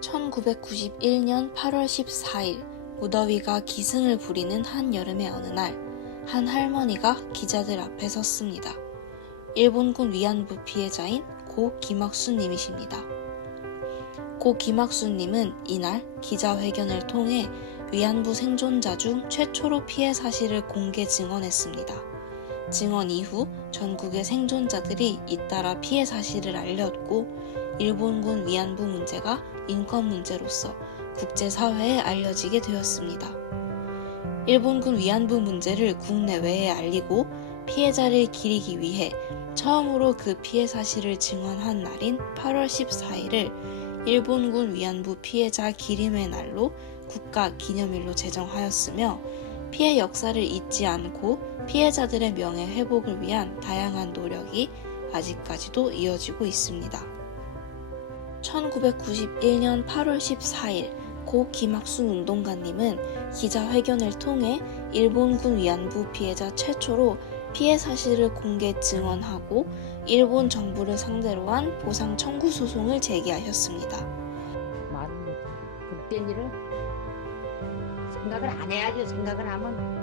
1991년 8월 14일 무더위가 기승을 부리는 한여름의 어느 날, 한 할머니가 기자들 앞에 섰습니다. 일본군 위안부 피해자인 고 김학수님이십니다. 고 김학수님은 이날 기자회견을 통해 위안부 생존자 중 최초로 피해 사실을 공개 증언했습니다. 증언 이후 전국의 생존자들이 잇따라 피해 사실을 알렸고, 일본군 위안부 문제가 인권 문제로서 국제사회에 알려지게 되었습니다. 일본군 위안부 문제를 국내외에 알리고 피해자를 기리기 위해 처음으로 그 피해 사실을 증언한 날인 8월 14일을 일본군 위안부 피해자 기림의 날로 국가 기념일로 제정하였으며, 피해 역사를 잊지 않고 피해자들의 명예 회복을 위한 다양한 노력이 아직까지도 이어지고 있습니다. 1991년 8월 14일 고 김학수 운동가님은 기자회견을 통해 일본군 위안부 피해자 최초로 피해 사실을 공개 증언하고 일본 정부를 상대로 한 보상 청구 소송을 제기하였습니다. 그때 일을 생각을 안 해야죠. 생각을 하면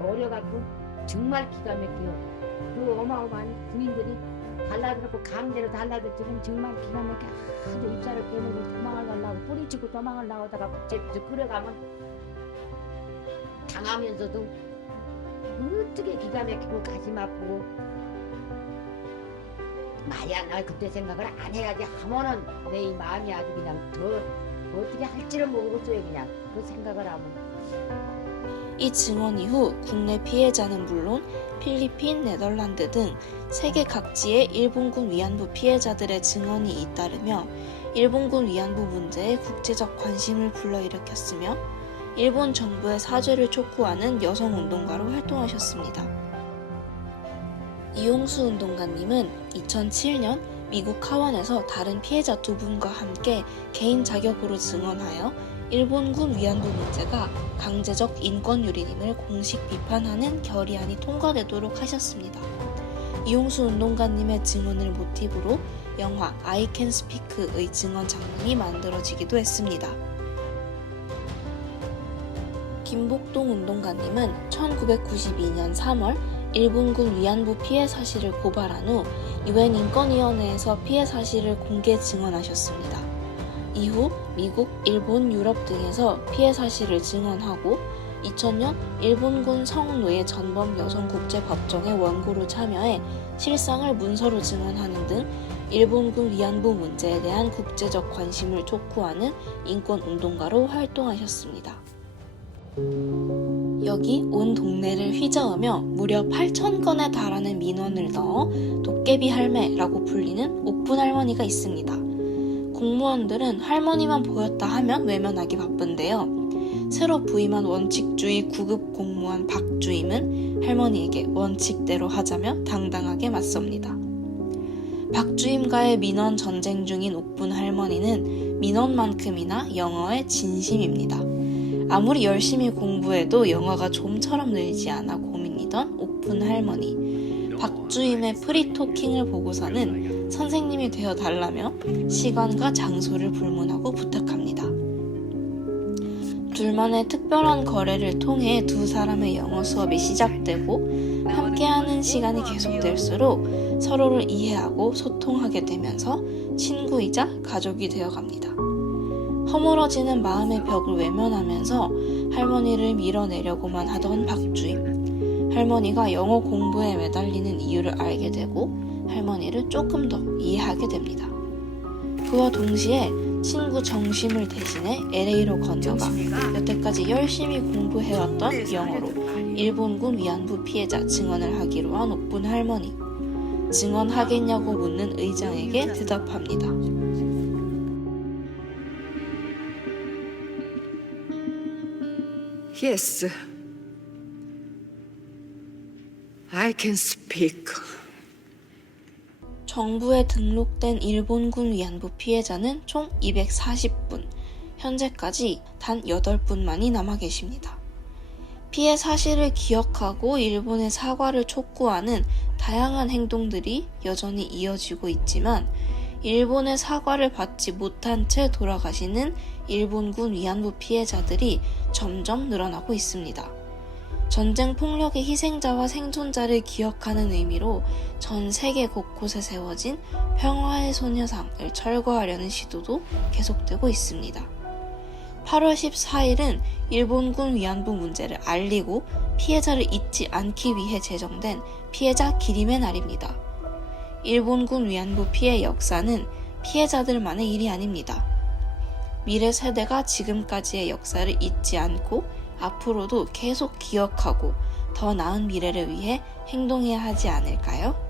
어려갖고 정말 기가 막혀요. 그 어마어마한 군인들이 달라들고 강제로 달라들지는 정말 기가 막혀. 아주 입사를 깨물고 도망을 가려고 뿌리치고 도망을 나오다가 국제비서 끌어가면 당하면서도 어떻게 기가 막히고 가슴 아프고 말이야. 나 그때 생각을 안 해야지 하면은 내 이 마음이 아주 그냥 더 어떻게 할지를 모르겠어요. 그냥 그 생각을 하면. 이 증언 이후 국내 피해자는 물론 필리핀, 네덜란드 등 세계 각지의 일본군 위안부 피해자들의 증언이 잇따르며 일본군 위안부 문제에 국제적 관심을 불러일으켰으며, 일본 정부의 사죄를 촉구하는 여성운동가로 활동하셨습니다. 이용수 운동가님은 2007년 미국 하원에서 다른 피해자 2분과 함께 개인 자격으로 증언하여 일본군 위안부 문제가 강제적 인권유린임을 공식 비판하는 결의안이 통과되도록 하셨습니다. 이용수 운동가님의 증언을 모티브로 영화 I Can Speak의 증언 장면이 만들어지기도 했습니다. 김복동 운동가님은 1992년 3월 일본군 위안부 피해 사실을 고발한 후 UN 인권위원회에서 피해 사실을 공개 증언하셨습니다. 이후 미국, 일본, 유럽 등에서 피해 사실을 증언하고 2000년 일본군 성노예 전범 여성국제법정의 원고로 참여해 실상을 문서로 증언하는 등 일본군 위안부 문제에 대한 국제적 관심을 촉구하는 인권운동가로 활동하셨습니다. 여기 온 동네를 휘저으며 무려 8,000건에 달하는 민원을 넣어 도깨비 할매라고 불리는 옥분 할머니가 있습니다. 공무원들은 할머니만 보였다 하면 외면하기 바쁜데요. 새로 부임한 원칙주의 9급 공무원 박주임은 할머니에게 원칙대로 하자며 당당하게 맞섭니다. 박주임과의 민원 전쟁 중인 옥분 할머니는 민원만큼이나 영어에 진심입니다. 아무리 열심히 공부해도 영어가 좀처럼 늘지 않아 고민이던 옥분 할머니. 박주임의 프리토킹을 보고서는 선생님이 되어달라며 시간과 장소를 불문하고 부탁합니다. 둘만의 특별한 거래를 통해 두 사람의 영어 수업이 시작되고 함께하는 시간이 계속될수록 서로를 이해하고 소통하게 되면서 친구이자 가족이 되어갑니다. 허물어지는 마음의 벽을 외면하면서 할머니를 밀어내려고만 하던 박주임. 할머니가 영어 공부에 매달리는 이유를 알게 되고 할머니를 조금 더 이해하게 됩니다. 그와 동시에 친구 정심을 대신해 LA로 건너가 여태까지 열심히 공부해왔던 영어로 일본군 위안부 피해자 증언을 하기로 한 옥분 할머니. 증언하겠냐고 묻는 의장에게 대답합니다. Yes, I can speak. 정부에 등록된 일본군 위안부 피해자는 총 240분, 현재까지 단 8분만이 남아 계십니다. 피해 사실을 기억하고 일본의 사과를 촉구하는 다양한 행동들이 여전히 이어지고 있지만 일본의 사과를 받지 못한 채 돌아가시는 일본군 위안부 피해자들이 점점 늘어나고 있습니다. 전쟁 폭력의 희생자와 생존자를 기억하는 의미로 전 세계 곳곳에 세워진 평화의 소녀상을 철거하려는 시도도 계속되고 있습니다. 8월 14일은 일본군 위안부 문제를 알리고 피해자를 잊지 않기 위해 제정된 피해자 기림의 날입니다. 일본군 위안부 피해 역사는 피해자들만의 일이 아닙니다. 미래 세대가 지금까지의 역사를 잊지 않고 앞으로도 계속 기억하고 더 나은 미래를 위해 행동해야 하지 않을까요?